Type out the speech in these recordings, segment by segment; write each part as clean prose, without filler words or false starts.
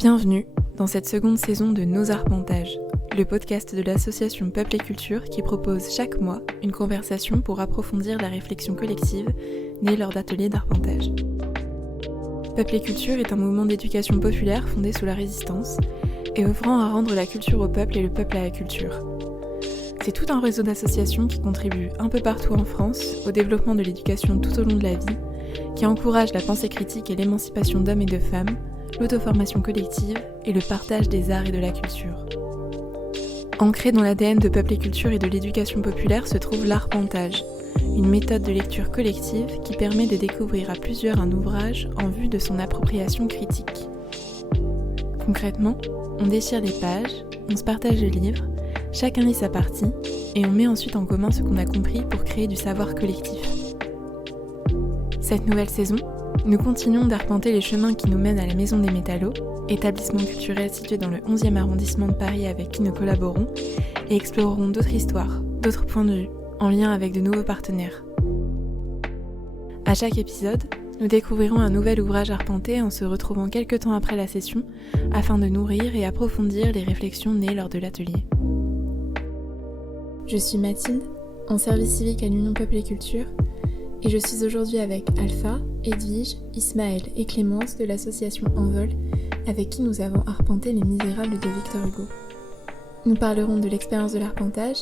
Bienvenue dans cette seconde saison de Nos Arpentages, le podcast de l'association Peuple et Culture qui propose chaque mois une conversation pour approfondir la réflexion collective née lors d'ateliers d'arpentage. Peuple et Culture est un mouvement d'éducation populaire fondé sous la Résistance et œuvrant à rendre la culture au peuple et le peuple à la culture. C'est tout un réseau d'associations qui contribuent un peu partout en France au développement de l'éducation tout au long de la vie, qui encourage la pensée critique et l'émancipation d'hommes et de femmes, l'auto-formation collective et le partage des arts et de la culture. Ancré dans l'ADN de Peuple et Culture et de l'éducation populaire se trouve l'arpentage, une méthode de lecture collective qui permet de découvrir à plusieurs un ouvrage en vue de son appropriation critique. Concrètement, on déchire les pages, on se partage le livre, chacun lit sa partie et on met ensuite en commun ce qu'on a compris pour créer du savoir collectif. Cette nouvelle saison, nous continuons d'arpenter les chemins qui nous mènent à la Maison des Métallos, établissement culturel situé dans le 11e arrondissement de Paris avec qui nous collaborons, et explorerons d'autres histoires, d'autres points de vue, en lien avec de nouveaux partenaires. À chaque épisode, nous découvrirons un nouvel ouvrage arpenté en se retrouvant quelques temps après la session, afin de nourrir et approfondir les réflexions nées lors de l'atelier. Je suis Mathilde, en service civique à l'Union Peuple et Culture, et je suis aujourd'hui avec Alpha, Edwige, Ismaël et Clémence de l'association Envol, avec qui nous avons arpenté Les Misérables de Victor Hugo. Nous parlerons de l'expérience de l'arpentage,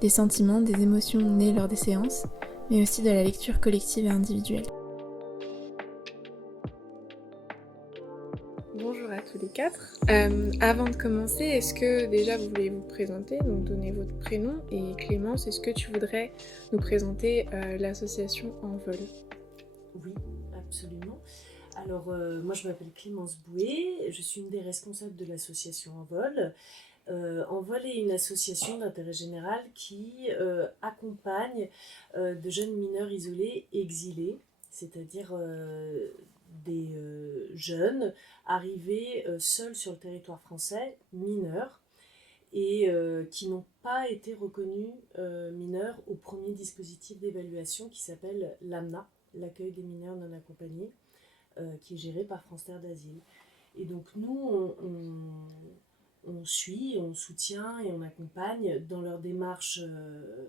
des sentiments, des émotions nées lors des séances, mais aussi de la lecture collective et individuelle. Bonjour à tous les quatre. Avant de commencer, est-ce que déjà vous voulez vous présenter, donc donner votre prénom, et Clémence, est-ce que tu voudrais nous présenter l'association Envol ? Oui, absolument. Alors, moi je m'appelle Clémence Bouet, je suis une des responsables de l'association Envol. Envol est une association d'intérêt général qui accompagne de jeunes mineurs isolés exilés, c'est-à-dire des jeunes arrivés seuls sur le territoire français, mineurs, et qui n'ont pas été reconnus mineurs au premier dispositif d'évaluation qui s'appelle l'AMNA, l'accueil des mineurs non accompagnés, qui est géré par France Terre d'Asile. Et donc nous, on suit, on soutient et on accompagne dans leur démarche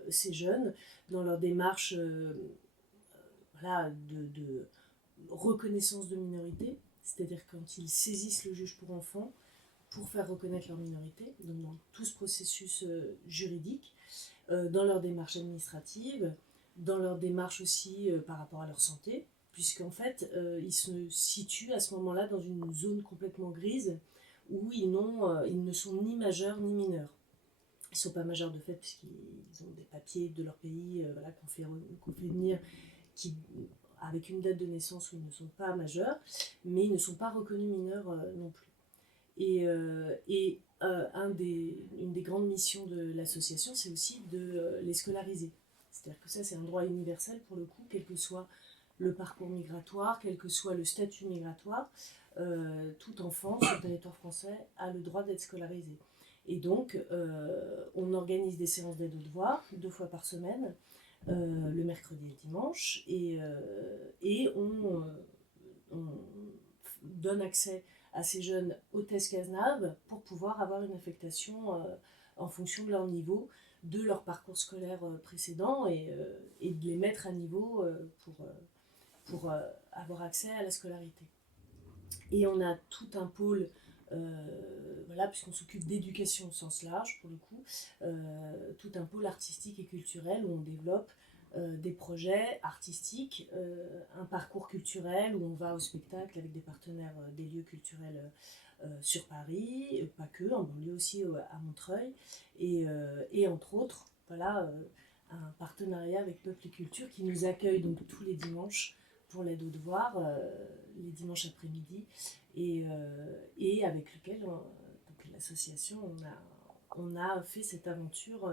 ces jeunes, dans leur démarche de reconnaissance de minorité, c'est-à-dire quand ils saisissent le juge pour enfants pour faire reconnaître leur minorité, donc dans tout ce processus juridique, dans leur démarche administrative, dans leur démarche aussi par rapport à leur santé, puisqu'en fait, ils se situent à ce moment-là dans une zone complètement grise où ils ne sont ni majeurs ni mineurs. Ils ne sont pas majeurs de fait puisqu'ils ont des papiers de leur pays qu'on fait venir avec une date de naissance où ils ne sont pas majeurs, mais ils ne sont pas reconnus mineurs non plus. Et une des grandes missions de l'association, c'est aussi de les scolariser. C'est-à-dire que ça, c'est un droit universel pour le coup, quel que soit le parcours migratoire, quel que soit le statut migratoire, tout enfant sur le territoire français a le droit d'être scolarisé. Et donc, on organise des séances d'aide aux devoirs 2 fois par semaine, le mercredi et le dimanche, et on donne accès à ces jeunes au test CASNAV pour pouvoir avoir une affectation en fonction de leur niveau, de leur parcours scolaire précédent et de les mettre à niveau pour avoir accès à la scolarité. Et on a tout un pôle, puisqu'on s'occupe d'éducation au sens large pour le coup, tout un pôle artistique et culturel où on développe des projets artistiques, un parcours culturel où on va au spectacle avec des partenaires des lieux culturels sur Paris, pas que, en banlieue aussi à Montreuil, et entre autres, un partenariat avec Peuple et Culture qui nous accueille donc tous les dimanches pour l'aide aux devoirs, les dimanches après-midi, et avec lequel l'association on a fait cette aventure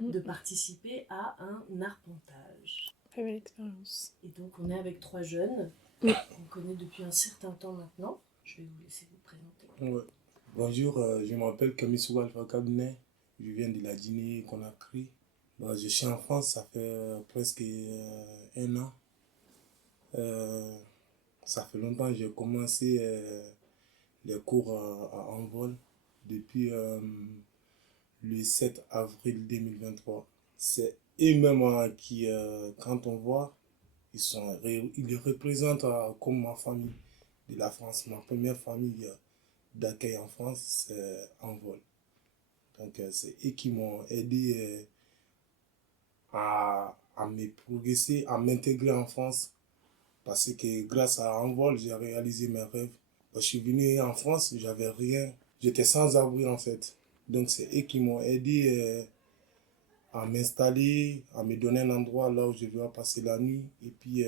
de participer à un arpentage. Très belle expérience. Et donc on est avec 3 jeunes qu'on connaît depuis un certain temps maintenant. Je vais vous laisser vous présenter. Ouais. Bonjour, je m'appelle Kamisou Alpha Cabinet, je viens de la Guinée-Conakry. Je suis en France, ça fait presque 1 an. Ça fait longtemps que j'ai commencé les cours à Envol depuis le 7 avril 2023. C'est eux-mêmes qui, quand on voit, ils représentent comme ma famille de la France. Ma première famille d'accueil en France, c'est Envol. Donc, c'est eux qui m'ont aidé à me progresser, à m'intégrer en France. Parce que grâce à Envol, j'ai réalisé mes rêves. Quand je suis venu en France, j'avais rien. J'étais sans abri en fait. Donc, c'est eux qui m'ont aidé à m'installer, à me donner un endroit là où je dois passer la nuit. Et puis,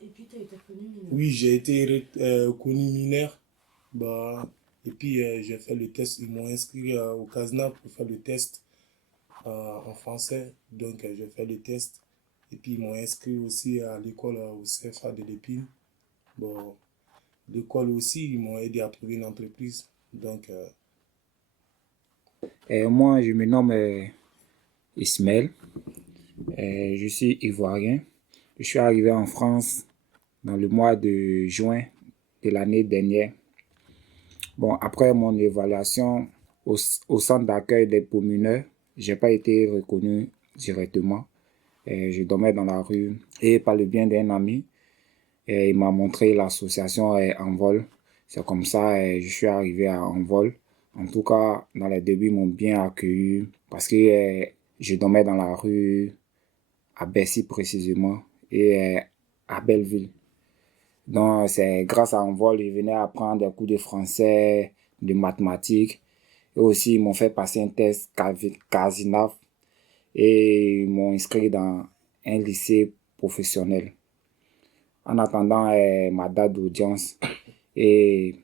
tu as été reconnu mineur. Oui, j'ai été reconnu mineur. Bah, et puis, j'ai fait le test. Ils m'ont inscrit au CASNAV pour faire le test en français. Donc, j'ai fait le test. Et puis, ils m'ont inscrit aussi à l'école au CFA de l'Épine. Bon, l'école aussi, ils m'ont aidé à trouver une entreprise. Donc, moi, je me nomme Ismaël. Je suis ivoirien. Je suis arrivé en France dans le mois de juin de l'année dernière. Bon, après mon évaluation au centre d'accueil des mineurs, je n'ai pas été reconnu directement. Je dormais dans la rue et par le bien d'un ami, il m'a montré l'association Envol. C'est comme ça que je suis arrivé à Envol. En tout cas, dans les débuts, ils m'ont bien accueilli parce que je dormais dans la rue à Bercy précisément et à Belleville. Donc, c'est grâce à Envol, je venais apprendre des cours de français, de mathématiques. Et aussi, ils m'ont fait passer un test CASINAF et ils m'ont inscrit dans un lycée professionnel. En attendant ma date d'audience, et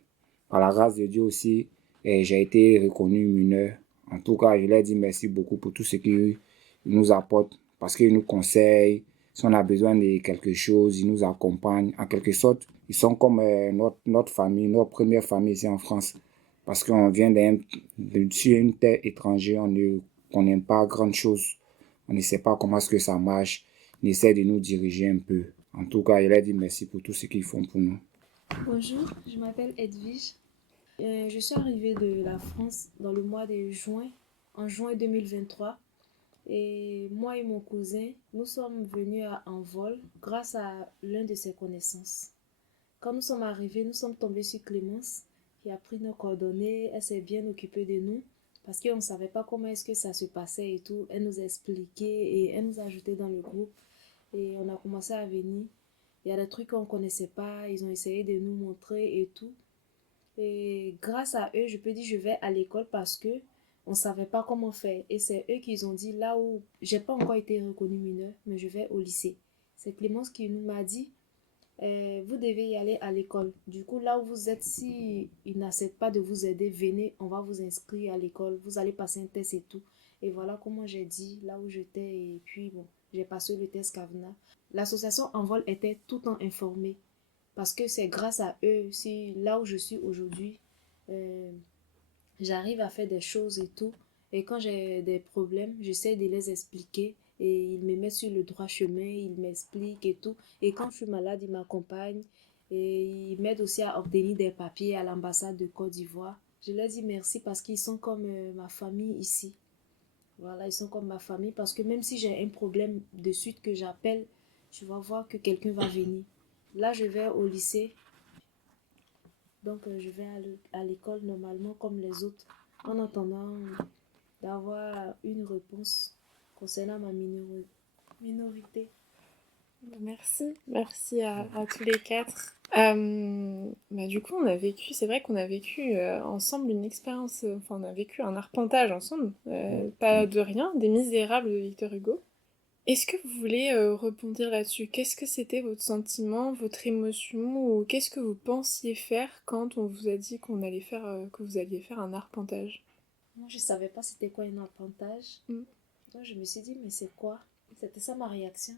par la grâce de Dieu aussi, j'ai été reconnu mineur. En tout cas, je leur dis merci beaucoup pour tout ce qu'ils nous apportent parce qu'ils nous conseillent. Si on a besoin de quelque chose, ils nous accompagnent. En quelque sorte, ils sont comme notre famille, notre première famille ici en France. Parce qu'on vient sur une terre étrangère, on ne connaît pas grand chose. On ne sait pas comment est-ce que ça marche. Ils essaient de nous diriger un peu. En tout cas, je leur dis merci pour tout ce qu'ils font pour nous. Bonjour, je m'appelle Edwige. Je suis arrivée de la France dans le mois de juin, en juin 2023. Et moi et mon cousin, nous sommes venus à Envol grâce à l'un de ses connaissances. Quand nous sommes arrivés, nous sommes tombés sur Clémence qui a pris nos coordonnées. Elle s'est bien occupée de nous parce qu'on ne savait pas comment est-ce que ça se passait et tout. Elle nous a expliqué et elle nous a ajoutés dans le groupe. Et on a commencé à venir. Il y a des trucs qu'on ne connaissait pas. Ils ont essayé de nous montrer et tout. Et grâce à eux, je peux dire je vais à l'école parce que on ne savait pas comment faire. Et c'est eux qui ont dit là où j'ai pas encore été reconnue mineure, mais je vais au lycée. C'est Clémence qui nous m'a dit vous devez y aller à l'école. Du coup, là où vous êtes, si ils n'acceptent pas de vous aider, venez, on va vous inscrire à l'école. Vous allez passer un test et tout. Et voilà comment j'ai dit là où j'étais. Et puis, bon, j'ai passé le test CAVNA. L'association Envol était tout le temps informée. Parce que c'est grâce à eux, si là où je suis aujourd'hui, j'arrive à faire des choses et tout. Et quand j'ai des problèmes, j'essaie de les expliquer. Et ils me mettent sur le droit chemin, ils m'expliquent et tout. Et quand je suis malade, ils m'accompagnent. Et ils m'aident aussi à obtenir des papiers à l'ambassade de Côte d'Ivoire. Je leur dis merci parce qu'ils sont comme ma famille ici. Voilà, ils sont comme ma famille parce que même si j'ai un problème de suite que j'appelle, tu vas voir que quelqu'un va venir. Là, je vais au lycée. Donc, je vais à l'école normalement comme les autres. En attendant d'avoir une réponse concernant ma minorité. Merci à tous les quatre. Du coup, c'est vrai qu'on a vécu ensemble une expérience, on a vécu un arpentage ensemble, pas de rien, des Misérables de Victor Hugo. Est-ce que vous voulez rebondir là-dessus? Qu'est-ce que c'était votre sentiment, votre émotion, ou qu'est-ce que vous pensiez faire quand on vous a dit que vous alliez faire un arpentage? Moi, je savais pas c'était quoi un arpentage. Donc, je me suis dit, mais c'est quoi? C'était ça ma réaction.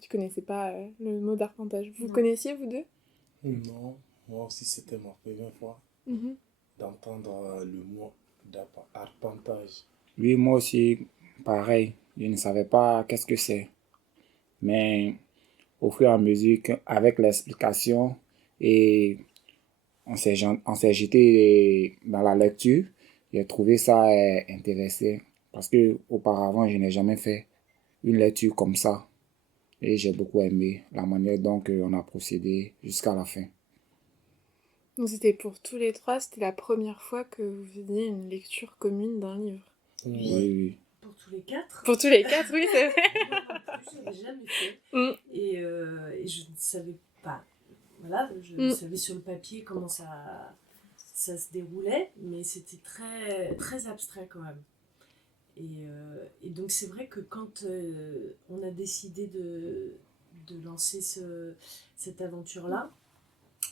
Tu connaissais pas le mot d'arpentage. Vous Non. connaissiez, vous deux? Non, moi aussi c'était ma première fois d'entendre le mot d'arpentage. Oui, moi aussi, pareil. Je ne savais pas qu'est-ce que c'est. Mais au fur et à mesure, avec l'explication, et on s'est jeté dans la lecture. J'ai trouvé ça intéressant parce que auparavant, je n'ai jamais fait une lecture comme ça. Et j'ai beaucoup aimé la manière dont on a procédé jusqu'à la fin. Donc c'était pour tous les trois, c'était la première fois que vous faisiez une lecture commune d'un livre. Oui, oui. Pour tous les quatre. Pour tous les quatre, oui, c'est vrai. Moi non plus, je n'avais jamais fait. Mm. Et je ne savais pas. Voilà, je savais sur le papier comment ça se déroulait, mais c'était très, très abstrait quand même. Et donc c'est vrai que quand on a décidé de lancer cette aventure-là,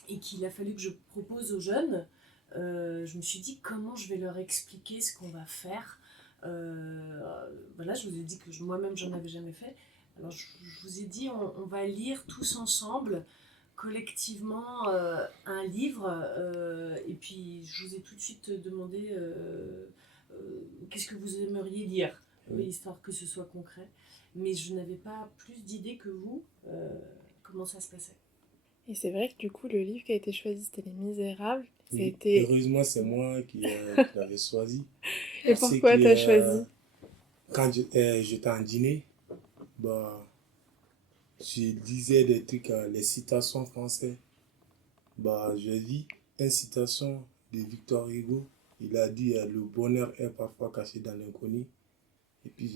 et qu'il a fallu que je propose aux jeunes, je me suis dit comment je vais leur expliquer ce qu'on va faire. Voilà, je vous ai dit que moi-même j'en avais jamais fait. Alors je vous ai dit on va lire tous ensemble collectivement un livre et puis je vous ai tout de suite demandé qu'est-ce que vous aimeriez lire, histoire que ce soit concret, mais je n'avais pas plus d'idées que vous comment ça se passait. Et c'est vrai que du coup, le livre qui a été choisi, c'était Les Misérables. Oui. C'était... Heureusement, c'est moi qui l'avais choisi. Et pourquoi t'as choisi? Quand j'étais en dîner, bah, je lisais des trucs, les citations françaises. Bah, j'ai vu une citation de Victor Hugo. Il a dit le bonheur est parfois caché dans l'inconnu. Et puis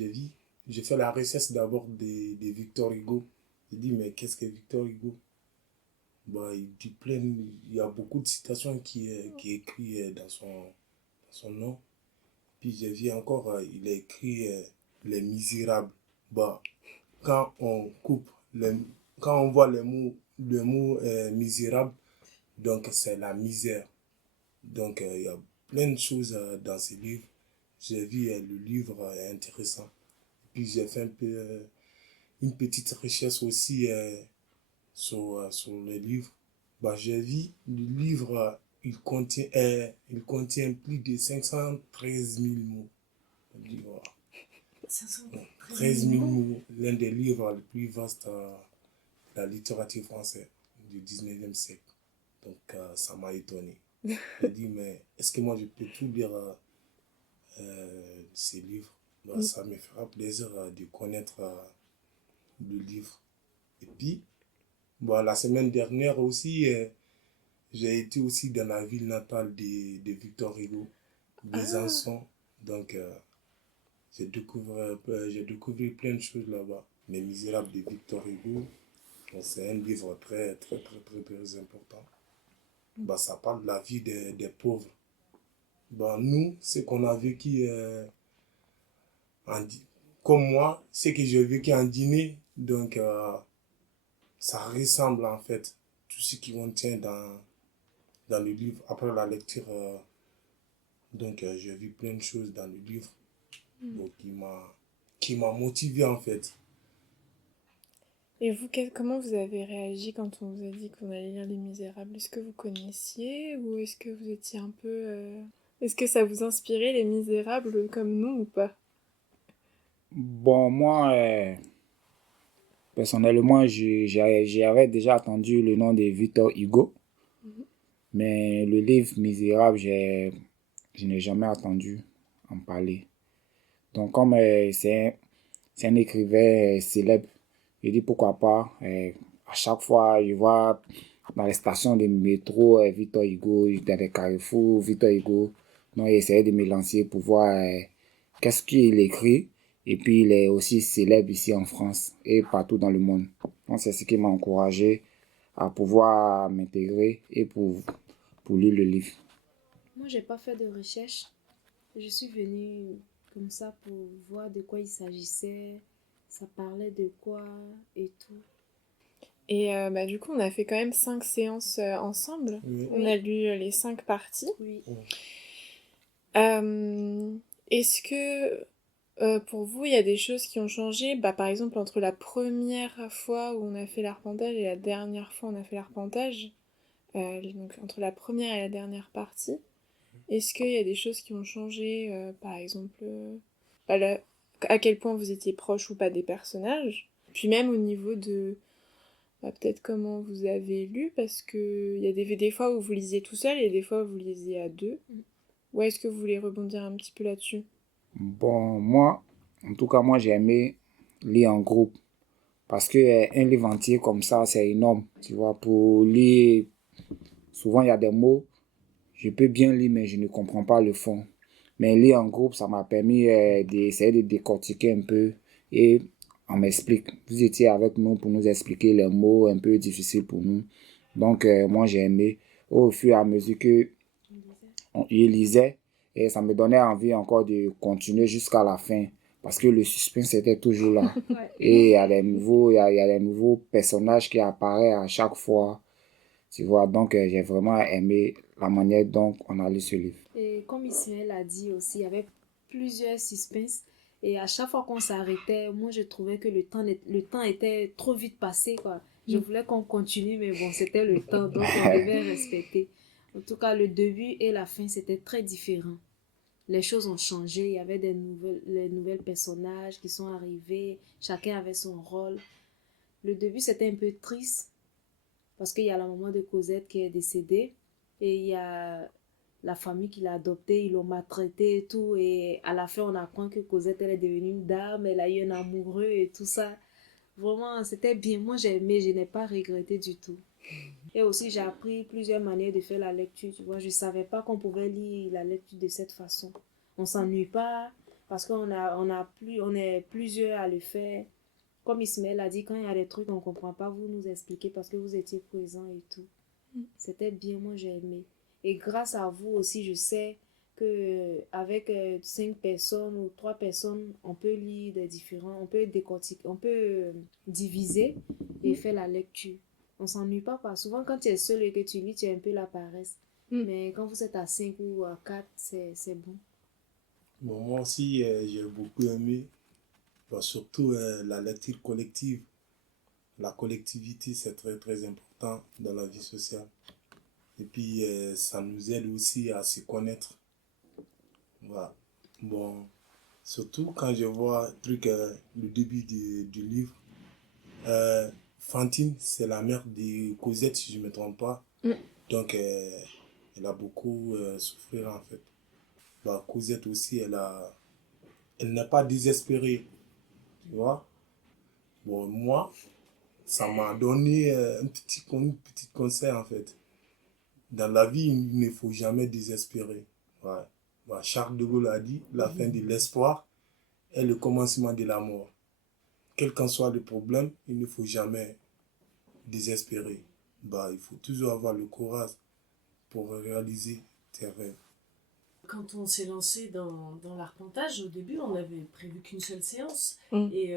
j'ai fait la recherche d'abord de Victor Hugo. J'ai dit, mais qu'est-ce que Victor Hugo? Bah, il y a beaucoup de citations qui est écrit dans son nom. Puis j'ai vu encore, il a écrit Les Misérables. Bah, quand on quand on voit le mot misérable, donc c'est la misère. Donc il y a plein de choses dans ce livre. J'ai vu le livre intéressant. Puis j'ai fait un peu une petite recherche aussi sur le livre. Bah, j'ai vu le livre, il contient plus de 513 000 mots. Le livre, 513 000 mots, l'un des livres les plus vastes de la littérature française du 19e siècle. Donc ça m'a étonné. J'ai dit, mais est-ce que moi je peux tout lire ces livres? Bah, ça me fera plaisir de connaître le livre. Et puis, bon, la semaine dernière aussi, j'ai été aussi dans la ville natale de Victor Hugo, Besançon. Donc, j'ai découvert plein de choses là-bas. Les Misérables de Victor Hugo, c'est un livre très, très, très, très, très important. Bah, ça parle de la vie des pauvres. Bah, nous, ce qu'on a vécu, comme moi, ce que j'ai vécu en dîner, donc ça ressemble en fait tout ce qui contient dans le livre. Après la lecture, donc j'ai vu plein de choses dans le livre donc, qui m'a motivé en fait. Et vous, comment vous avez réagi quand on vous a dit qu'on allait lire Les Misérables? Est-ce que vous connaissiez ou est-ce que vous étiez un peu... Est-ce que ça vous inspirait, Les Misérables, comme nous ou pas? Bon, moi, personnellement, j'avais déjà entendu le nom de Victor Hugo. Mais le livre Misérable, je n'ai jamais entendu en parler. Donc, comme c'est un écrivain célèbre, je dis pourquoi pas. À chaque fois, je vois dans les stations de métro Victor Hugo, dans les carrefours Victor Hugo. Donc, j'essayais de me lancer pour voir qu'est-ce qu'il écrit. Et puis, il est aussi célèbre ici en France et partout dans le monde. Donc, c'est ce qui m'a encouragé à pouvoir m'intégrer et pour lire le livre. Moi, j'ai pas fait de recherche. Je suis venue comme ça pour voir de quoi il s'agissait, ça parlait de quoi et tout. Et du coup, on a fait quand même 5 séances ensemble. Oui. On a lu les 5 parties. Oui. Est-ce que pour vous, il y a des choses qui ont changé? Par exemple, entre la première fois où on a fait l'arpentage et la dernière fois où on a fait l'arpentage, donc entre la première et la dernière partie, est-ce qu'il y a des choses qui ont changé? Par exemple, à quel point vous étiez proche ou pas des personnages? Puis même au niveau de peut-être comment vous avez lu, parce qu'il y a des fois où vous lisiez tout seul et des fois où vous lisiez à deux. Ou est-ce que vous voulez rebondir un petit peu là-dessus? Bon, en tout cas, moi, j'ai aimé lire en groupe. Parce que un livre entier comme ça, c'est énorme. Tu vois, pour lire, souvent, il y a des mots. Je peux bien lire, mais je ne comprends pas le fond. Mais lire en groupe, ça m'a permis d'essayer de décortiquer un peu et on m'explique. Vous étiez avec nous pour nous expliquer les mots un peu difficiles pour nous. Donc, moi, j'ai aimé. Au fur et à mesure que je lisais, et ça me donnait envie encore de continuer jusqu'à la fin. Parce que le suspense était toujours là. Ouais. Et il y a des nouveaux personnages qui apparaissent à chaque fois. Tu vois, donc j'ai vraiment aimé la manière dont on a lu ce livre. Et comme Ismaël a dit aussi, il y avait plusieurs suspens. Et à chaque fois qu'on s'arrêtait, moi je trouvais que le temps était trop vite passé, quoi. Je voulais qu'on continue, mais bon, c'était le temps, donc on devait respecter. En tout cas, le début et la fin, c'était très différent. Les choses ont changé, il y avait les nouvelles personnages qui sont arrivés, chacun avait son rôle. Le début, c'était un peu triste, parce qu'il y a la maman de Cosette qui est décédée, et il y a la famille qui l'a adoptée, ils l'ont maltraitée et tout, et à la fin, on apprend que Cosette, elle est devenue une dame, elle a eu un amoureux et tout ça. Vraiment, c'était bien. Moi, j'ai aimé, je n'ai pas regretté du tout. Et aussi, j'ai appris plusieurs manières de faire la lecture, tu vois. Je ne savais pas qu'on pouvait lire la lecture de cette façon. On ne s'ennuie pas, parce on est plusieurs à le faire. Comme Ismaël a dit, quand il y a des trucs qu'on ne comprend pas, vous nous expliquez parce que vous étiez présents et tout. C'était bien, moi j'ai aimé. Et grâce à vous aussi, je sais que avec 5 personnes ou 3 personnes, on peut lire des différents, on peut décortiquer, on peut diviser et faire la lecture. On s'ennuie pas, parce que souvent quand tu es seul et que tu lis, tu as un peu la paresse. Mais quand vous êtes à 5 ou à 4, c'est bon. Bon, moi aussi, j'ai beaucoup aimé, bah, surtout la lecture collective. La collectivité, c'est très très important dans la vie sociale. Et puis, ça nous aide aussi à se connaître. Voilà. Bon, surtout quand je vois le début du livre. Fantine, c'est la mère de Cosette, si je ne me trompe pas. Donc, elle a beaucoup souffert en fait. Bah, Cosette aussi, elle n'a pas désespéré. Tu vois? Bon, moi, ça m'a donné un petit conseil en fait. Dans la vie, il ne faut jamais désespérer. Ouais. Bah, Charles de Gaulle a dit, la fin de l'espoir est le commencement de la mort. Quel qu'en soit le problème, il ne faut jamais désespérer. Bah, il faut toujours avoir le courage pour réaliser tes rêves. Quand on s'est lancé dans l'arpentage, au début, on n'avait prévu qu'une seule séance. Et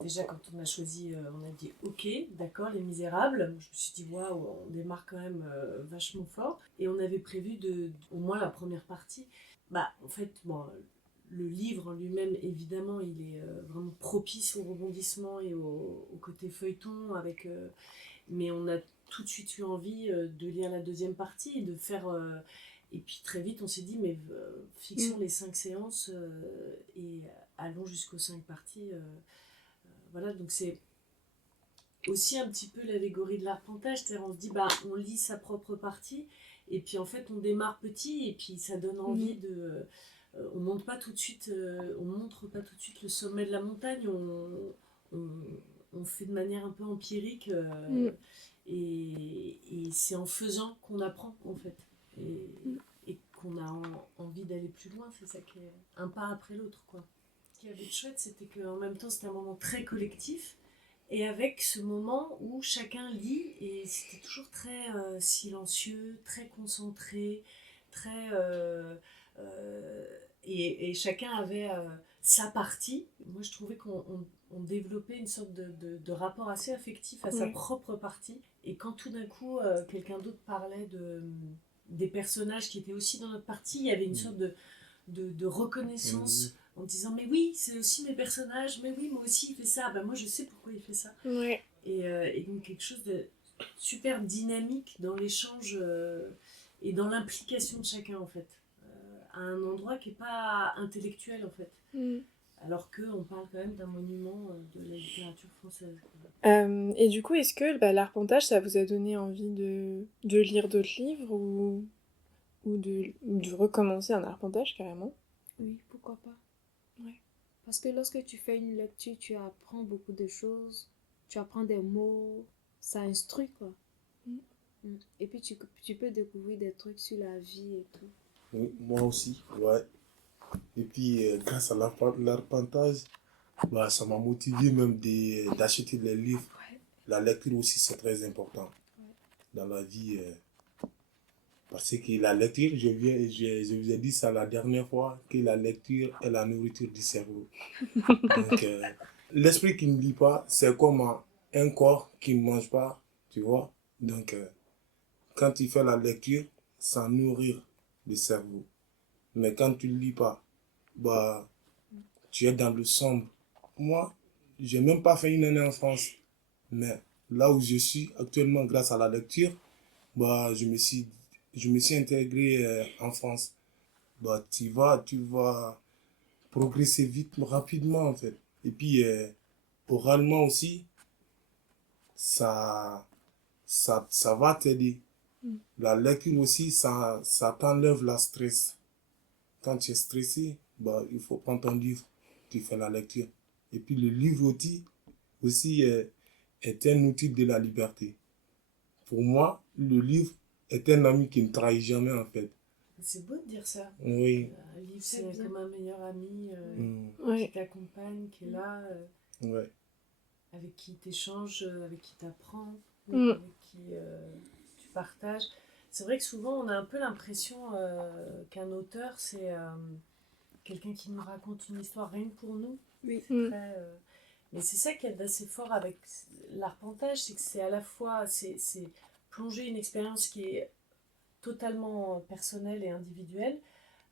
déjà, quand on a choisi, on a dit ok, d'accord, Les Misérables. Je me suis dit waouh, on démarre quand même vachement fort. Et on avait prévu au moins la première partie. Bah, en fait, bon, le livre en lui-même, évidemment, il est vraiment propice au rebondissement et au côté feuilleton. Mais on a tout de suite eu envie de lire la deuxième partie et de faire. Et puis très vite, on s'est dit, mais fixons les 5 séances et allons jusqu'aux 5 parties. Voilà, donc c'est aussi un petit peu l'allégorie de l'arpentage. C'est-à-dire, on se dit, bah, on lit sa propre partie, et puis en fait, on démarre petit, et puis ça donne envie de. On montre pas tout de suite le sommet de la montagne, on fait de manière un peu empirique, et c'est en faisant qu'on apprend en fait. Et qu'on a envie d'aller plus loin, c'est ça qui est un pas après l'autre, quoi. Ce qui avait de chouette, c'était qu'en même temps, c'était un moment très collectif, et avec ce moment où chacun lit, et c'était toujours très silencieux, très concentré, très... et chacun avait sa partie. Moi, je trouvais qu'on développait une sorte de rapport assez affectif à sa propre partie, et quand tout d'un coup, quelqu'un d'autre parlait des personnages qui étaient aussi dans notre partie, il y avait une sorte de reconnaissance en disant mais oui, c'est aussi mes personnages, mais oui, moi aussi il fait ça, ben moi je sais pourquoi il fait ça. Et donc quelque chose de super dynamique dans l'échange et dans l'implication de chacun en fait, à un endroit qui n'est pas intellectuel en fait. alors qu'on parle quand même d'un monument de la littérature française. Et du coup, est-ce que l'arpentage, ça vous a donné envie de lire d'autres livres ou de recommencer un arpentage carrément? Oui, pourquoi pas. Ouais. Parce que lorsque tu fais une lecture, tu apprends beaucoup de choses, tu apprends des mots, ça instruit quoi. Et puis tu peux découvrir des trucs sur la vie et tout. Oui, moi aussi, ouais. Et puis, grâce à l'arpentage, bah, ça m'a motivé même d'acheter les livres. Ouais. La lecture aussi, c'est très important dans la vie. Parce que la lecture, je vous ai dit ça la dernière fois, que la lecture est la nourriture du cerveau. Donc, l'esprit qui ne lit pas, c'est comme un corps qui ne mange pas, tu vois. Donc, quand tu fais la lecture, ça nourrit le cerveau. Mais quand tu ne lis pas, bah, tu es dans le sombre. Moi, je n'ai même pas fait une année en France. Mais là où je suis actuellement, grâce à la lecture, bah, je me suis intégré en France. Bah, tu vas progresser vite, rapidement en fait. Et puis, oralement aussi, ça, ça va t'aider. La lecture aussi, ça t'enlève la stress. Quand tu es stressé, bah, il faut prendre ton livre, tu fais la lecture. Et puis le livre aussi est un outil de la liberté. Pour moi, le livre est un ami qui ne trahit jamais en fait. C'est beau de dire ça. Oui. Un livre, C'est c'est bien. comme un meilleur ami qui Ouais. t'accompagne, qui est là, Ouais. avec qui t'échanges, avec qui t'apprends, Mm. avec qui tu partages. C'est vrai que souvent, on a un peu l'impression qu'un auteur, c'est quelqu'un qui nous raconte une histoire rien que pour nous. Oui. C'est très, mais c'est ça qui est d'assez fort avec l'arpentage, c'est que c'est à la fois c'est plonger une expérience qui est totalement personnelle et individuelle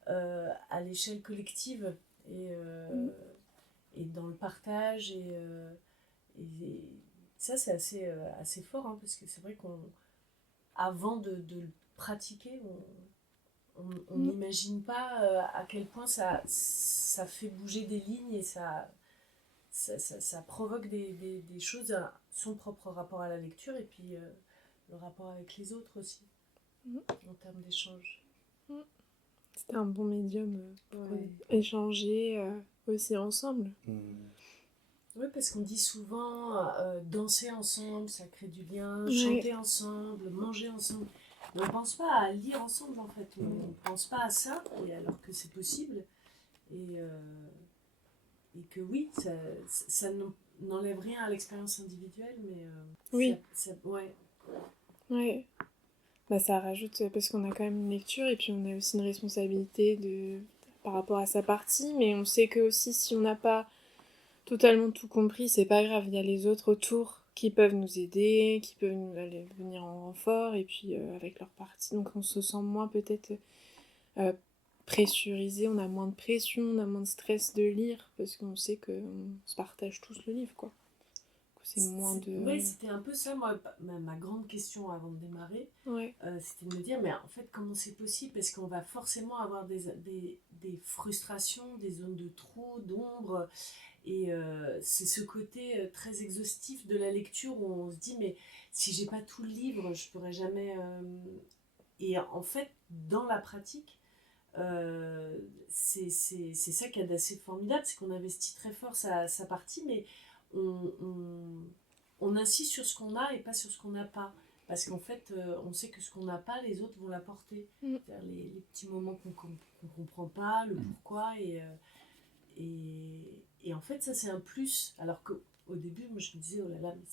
à l'échelle collective et dans le partage et ça c'est assez fort hein, parce que c'est vrai qu'on avant de le pratiquer on n'imagine pas à quel point ça fait bouger des lignes et ça provoque des choses, son propre rapport à la lecture et puis le rapport avec les autres aussi, en termes d'échange. C'était un bon médium pour Ouais. échanger aussi ensemble. Oui, parce qu'on dit souvent danser ensemble, ça crée du lien, Ouais. chanter ensemble, manger ensemble. Mais on ne pense pas à lire ensemble en fait, on ne pense pas à ça, et alors que c'est possible. Et que oui, ça n'enlève rien à l'expérience individuelle, mais Oui. Ouais. Ouais. Bah, ça rajoute, parce qu'on a quand même une lecture et puis on a aussi une responsabilité par rapport à sa partie, mais on sait que aussi si on n'a pas totalement tout compris, c'est pas grave, il y a les autres autour qui peuvent nous aider, qui peuvent nous aller venir en renfort et puis avec leur partie, donc on se sent moins peut-être pressurisé, on a moins de pression, on a moins de stress de lire parce qu'on sait qu'on se partage tous le livre quoi. C'est moins de... Oui, c'était un peu ça, moi, ma grande question avant de démarrer, Ouais. c'était de me dire, mais en fait, comment c'est possible? Parce qu'on va forcément avoir des frustrations, des zones de trou, d'ombre, et c'est ce côté très exhaustif de la lecture où on se dit, mais si j'ai pas tout le livre, je pourrais jamais... Et en fait, dans la pratique, c'est ça qui est assez formidable, c'est qu'on investit très fort sa partie, mais on insiste sur ce qu'on a et pas sur ce qu'on n'a pas. Parce qu'en fait, on sait que ce qu'on n'a pas, les autres vont l'apporter. C'est-à-dire les petits moments qu'on ne comprend pas, le pourquoi. Et en fait, ça, c'est un plus. Alors qu'au début, moi, je me disais, oh là là, mais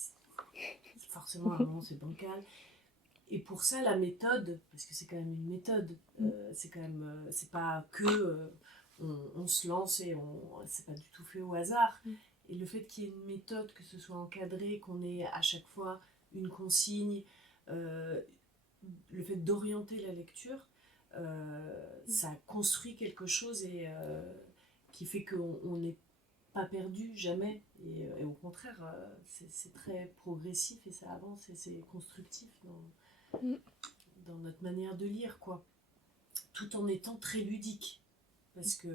forcément, à un moment, c'est bancal. Et pour ça, la méthode, parce que c'est quand même une méthode, c'est quand même, c'est pas que on se lance et c'est pas du tout fait au hasard. Et le fait qu'il y ait une méthode, que ce soit encadré, qu'on ait à chaque fois une consigne, le fait d'orienter la lecture, ça construit quelque chose et qui fait qu'on n'est pas perdu jamais. Et au contraire, c'est très progressif et ça avance et c'est constructif dans notre manière de lire, quoi. Tout en étant très ludique. Parce que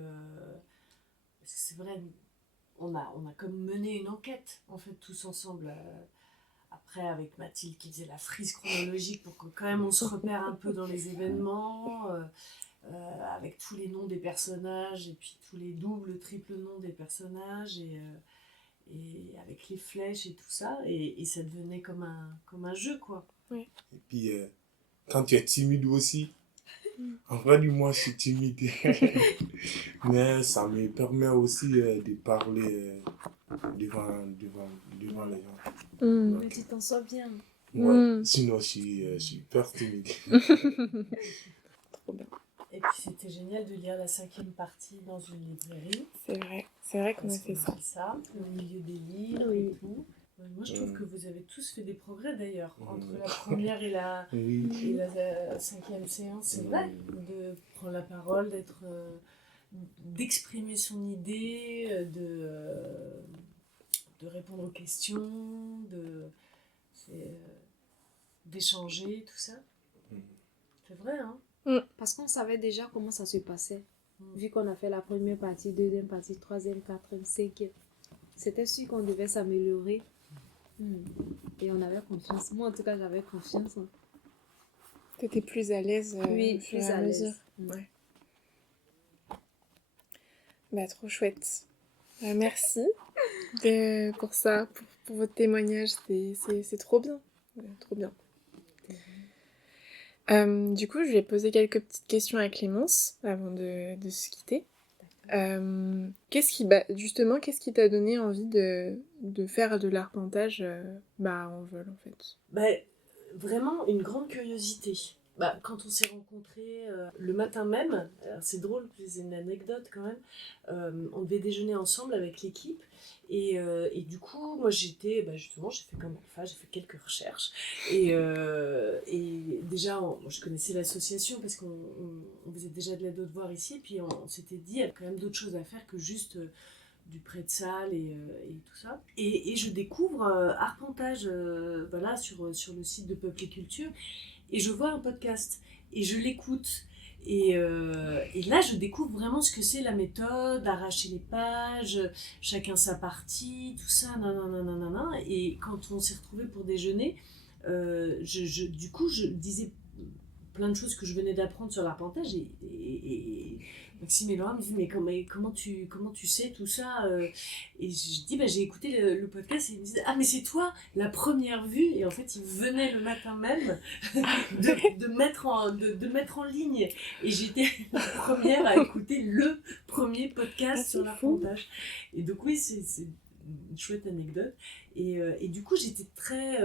c'est vrai, on a comme mené une enquête, en fait, tous ensemble. Après, avec Mathilde qui faisait la frise chronologique pour que quand même on se repère un peu dans les événements, avec tous les noms des personnages et puis tous les doubles, triples noms des personnages et avec les flèches et tout ça. Et ça devenait comme un jeu, quoi. Et puis, quand tu es timide aussi, en vrai, du moins, je suis timide. Mais ça me permet aussi de parler devant les gens. Mais tu t'en sors bien. Ouais, sinon, je suis hyper timide. Trop bien. Et puis c'était génial de lire la 5e partie dans une librairie. C'est vrai qu'on a Parce fait qu'on ça. au milieu des livres et tout. Moi, je trouve que vous avez tous fait des progrès d'ailleurs, entre la première et la 5e séance. C'est vrai, de prendre la parole, d'exprimer son idée, de répondre aux questions, d'échanger, tout ça. C'est vrai, hein? Parce qu'on savait déjà comment ça se passait. Vu qu'on a fait la première partie, deuxième partie, troisième, quatrième, cinquième. C'était sûr qu'on devait s'améliorer. Et on avait confiance. Moi, en tout cas, j'avais confiance. T'étais plus à l'aise Oui, au fur plus et à à mesure. l'aise. Ouais. Bah, trop chouette. Merci pour ça, pour votre témoignage. C'est trop bien. Trop bien. Du coup, je vais poser quelques petites questions à Clémence avant de se quitter. Justement, qu'est-ce qui t'a donné envie de faire de l'arpentage en vol, en fait? Vraiment une grande curiosité. Quand on s'est rencontrés le matin même, alors c'est drôle, c'est une anecdote quand même, on devait déjeuner ensemble avec l'équipe et du coup moi j'étais, justement j'ai fait comme Alpha, j'ai fait quelques recherches et déjà moi, je connaissais l'association parce qu'on faisait déjà de l'aide aux devoirs ici et puis on s'était dit il y a quand même d'autres choses à faire que juste du prêt de salle et tout ça. Et je découvre arpentage sur le site de Peuple et Culture et je vois un podcast et je l'écoute. Et là, je découvre vraiment ce que c'est la méthode, arracher les pages, chacun sa partie, tout ça, nanana. Et quand on s'est retrouvés pour déjeuner, du coup, je disais plein de choses que je venais d'apprendre sur l'arpentage et Maxime et Laura me disaient mais comment tu sais tout ça et je dis j'ai écouté le podcast et ils me disaient mais c'est toi la première vue et en fait ils venaient le matin même de mettre en ligne et j'étais la première à écouter le premier podcast sur l'arpentage et donc oui c'est une chouette anecdote et du coup j'étais très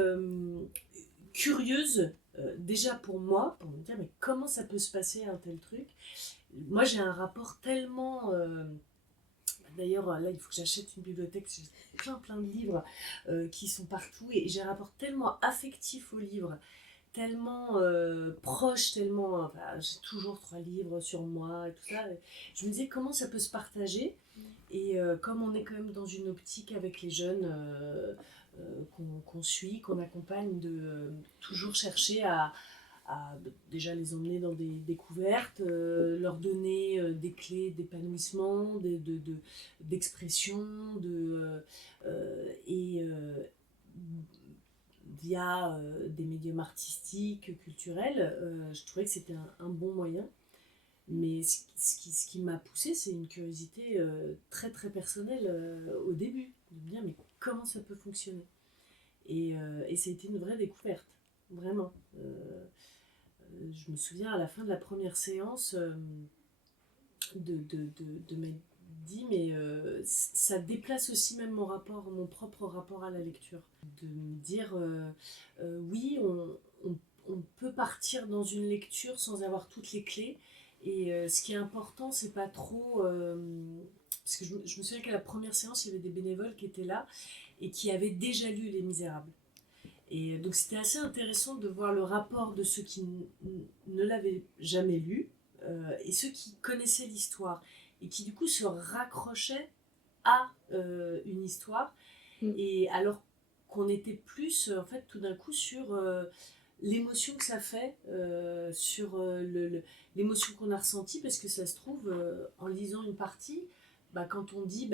curieuse déjà pour moi, pour me dire mais comment ça peut se passer un tel truc. Moi j'ai un rapport tellement d'ailleurs là il faut que j'achète une bibliothèque, j'ai plein de livres qui sont partout et j'ai un rapport tellement affectif aux livres, tellement proche, tellement j'ai toujours 3 livres sur moi et tout ça et je me disais comment ça peut se partager et comme on est quand même dans une optique avec les jeunes qu'on suit, qu'on accompagne, de toujours chercher à déjà les emmener dans des découvertes, leur donner des clés d'épanouissement, d'expression, via des médiums artistiques, culturels, je trouvais que c'était un bon moyen. Mais ce qui m'a poussée, c'est une curiosité très très personnelle au début, de me dire mais comment ça peut fonctionner et ça a été une vraie découverte, vraiment. Je me souviens à la fin de la première séance de m'être dit mais ça déplace aussi même mon propre rapport à la lecture. De me dire oui, on peut partir dans une lecture sans avoir toutes les clés. Et ce qui est important, c'est pas trop... parce que je me souviens qu'à la première séance, il y avait des bénévoles qui étaient là et qui avaient déjà lu Les Misérables. Et donc c'était assez intéressant de voir le rapport de ceux qui ne l'avaient jamais lu et ceux qui connaissaient l'histoire et qui du coup se raccrochaient à une histoire. Et alors qu'on était plus, en fait, tout d'un coup sur... l'émotion que ça fait sur l'émotion qu'on a ressentie parce que ça se trouve en lisant une partie quand on dit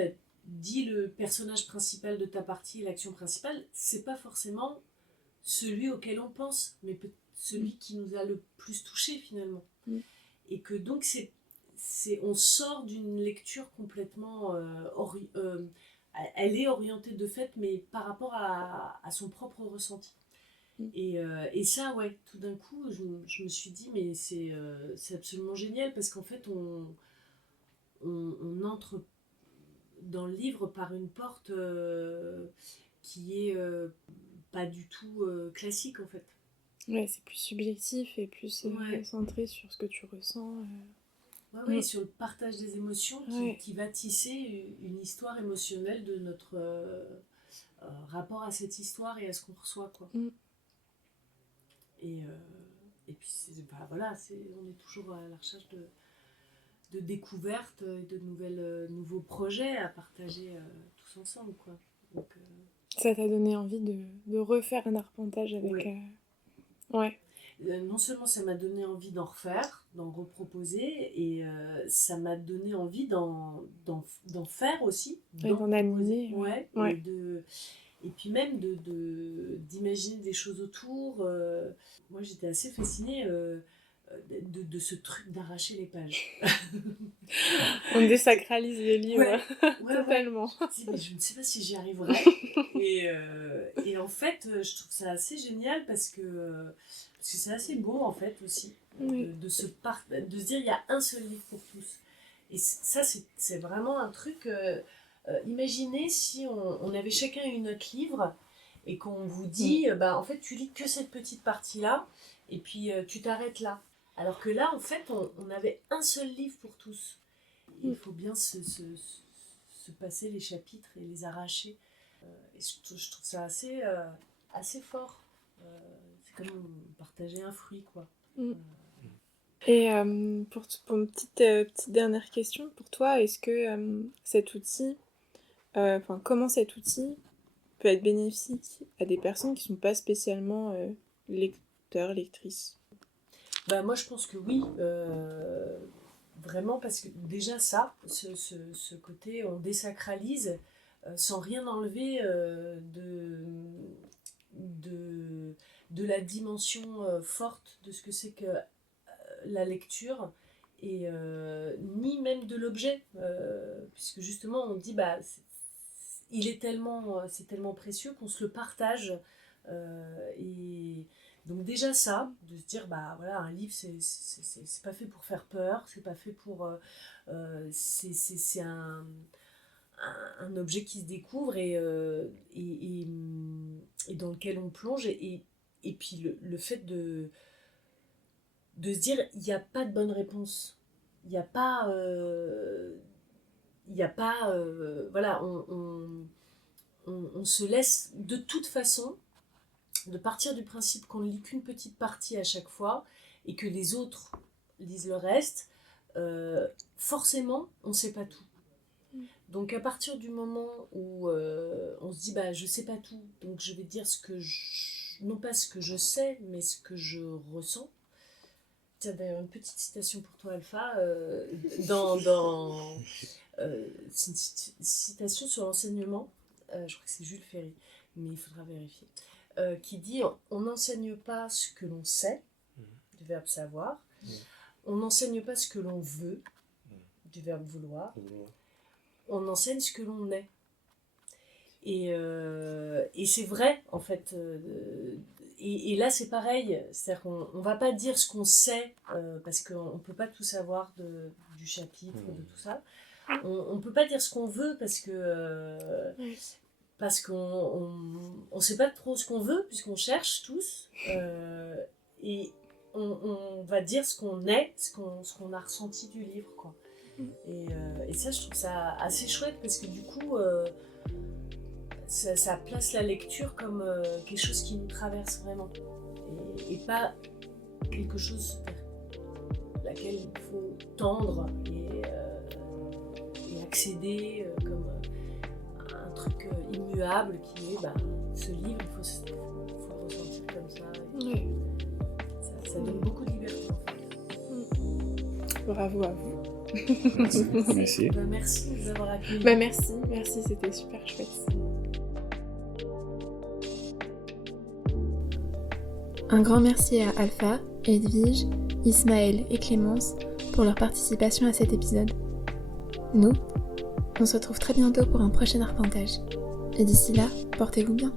dit le personnage principal de ta partie et l'action principale, c'est pas forcément celui auquel on pense, mais celui qui nous a le plus touché finalement. Et que donc on sort d'une lecture complètement elle est orientée de fait, mais par rapport à son propre ressenti. Et ça, ouais, tout d'un coup, je me suis dit, mais c'est absolument génial, parce qu'en fait, on entre dans le livre par une porte qui est pas du tout classique, en fait. Ouais, c'est plus subjectif et plus centré sur ce que tu ressens. Oui, sur le partage des émotions qui va tisser une histoire émotionnelle de notre rapport à cette histoire et à ce qu'on reçoit, quoi. Et puis, voilà, on est toujours à la recherche de découvertes et de nouveaux projets à partager tous ensemble, quoi. Donc, ça t'a donné envie de refaire un arpentage avec... non seulement ça m'a donné envie d'en refaire, d'en reproposer, et ça m'a donné envie d'en faire aussi. Et d'en animer. Et puis même d'imaginer des choses autour. Moi, j'étais assez fascinée de ce truc d'arracher les pages. On désacralise les livres totalement. Mais je ne sais pas si j'y arriverai. Et en fait, je trouve ça assez génial parce que c'est assez beau en fait aussi de se dire il y a un seul livre pour tous. Et ça, c'est vraiment un truc... imaginez si on avait chacun une autre livre et qu'on vous dit en fait tu lis que cette petite partie là et puis tu t'arrêtes là, alors que là en fait on avait un seul livre pour tous. Il faut bien se passer les chapitres et les arracher, et je trouve ça assez fort. C'est comme partager un fruit, quoi. Et pour une petite dernière question pour toi, est-ce que cet outil comment cet outil peut être bénéfique à des personnes qui ne sont pas spécialement lecteurs, lectrices? Moi, je pense que oui, vraiment, parce que déjà ce côté, on désacralise sans rien enlever de la dimension forte de ce que c'est que la lecture, et ni même de l'objet, puisque justement on dit c'est tellement précieux qu'on se le partage, et donc déjà ça, de se dire voilà, un livre c'est pas fait pour faire peur, c'est pas fait pour c'est un objet qui se découvre et dans lequel on plonge, et puis le fait de se dire il n'y a pas de bonne réponse, il n'y a pas voilà, on se laisse de toute façon, de partir du principe qu'on ne lit qu'une petite partie à chaque fois et que les autres lisent le reste. Forcément on ne sait pas tout, donc à partir du moment où on se dit je sais pas tout, donc je vais dire non pas ce que je sais mais ce que je ressens. Tiens, d'ailleurs, une petite citation pour toi, Alpha, c'est une citation sur l'enseignement, je crois que c'est Jules Ferry, mais il faudra vérifier, qui dit « On n'enseigne pas ce que l'on sait », du verbe savoir, on n'enseigne pas ce que l'on veut, du verbe vouloir, on enseigne ce que l'on est. Et c'est vrai, en fait. Et là, c'est pareil. C'est-à-dire qu'on ne va pas dire ce qu'on sait, parce qu'on ne peut pas tout savoir du chapitre, de tout ça. On ne peut pas dire ce qu'on veut, parce qu'on ne sait pas trop ce qu'on veut, puisqu'on cherche tous. Et on va dire ce qu'on est, ce qu'on a ressenti du livre, quoi. Et ça, je trouve ça assez chouette, parce que du coup... Ça place la lecture comme quelque chose qui nous traverse vraiment, et pas quelque chose vers laquelle il faut tendre et accéder comme un truc immuable qui est ce livre, il faut le ressentir comme ça. Ça donne beaucoup de liberté, en fait. Bravo à vous. Merci. Merci de nous avoir accueillis. Merci, c'était super chouette. Un grand merci à Alpha, Edwige, Ismaël et Clémence pour leur participation à cet épisode. Nous, on se retrouve très bientôt pour un prochain arpentage. Et d'ici là, portez-vous bien.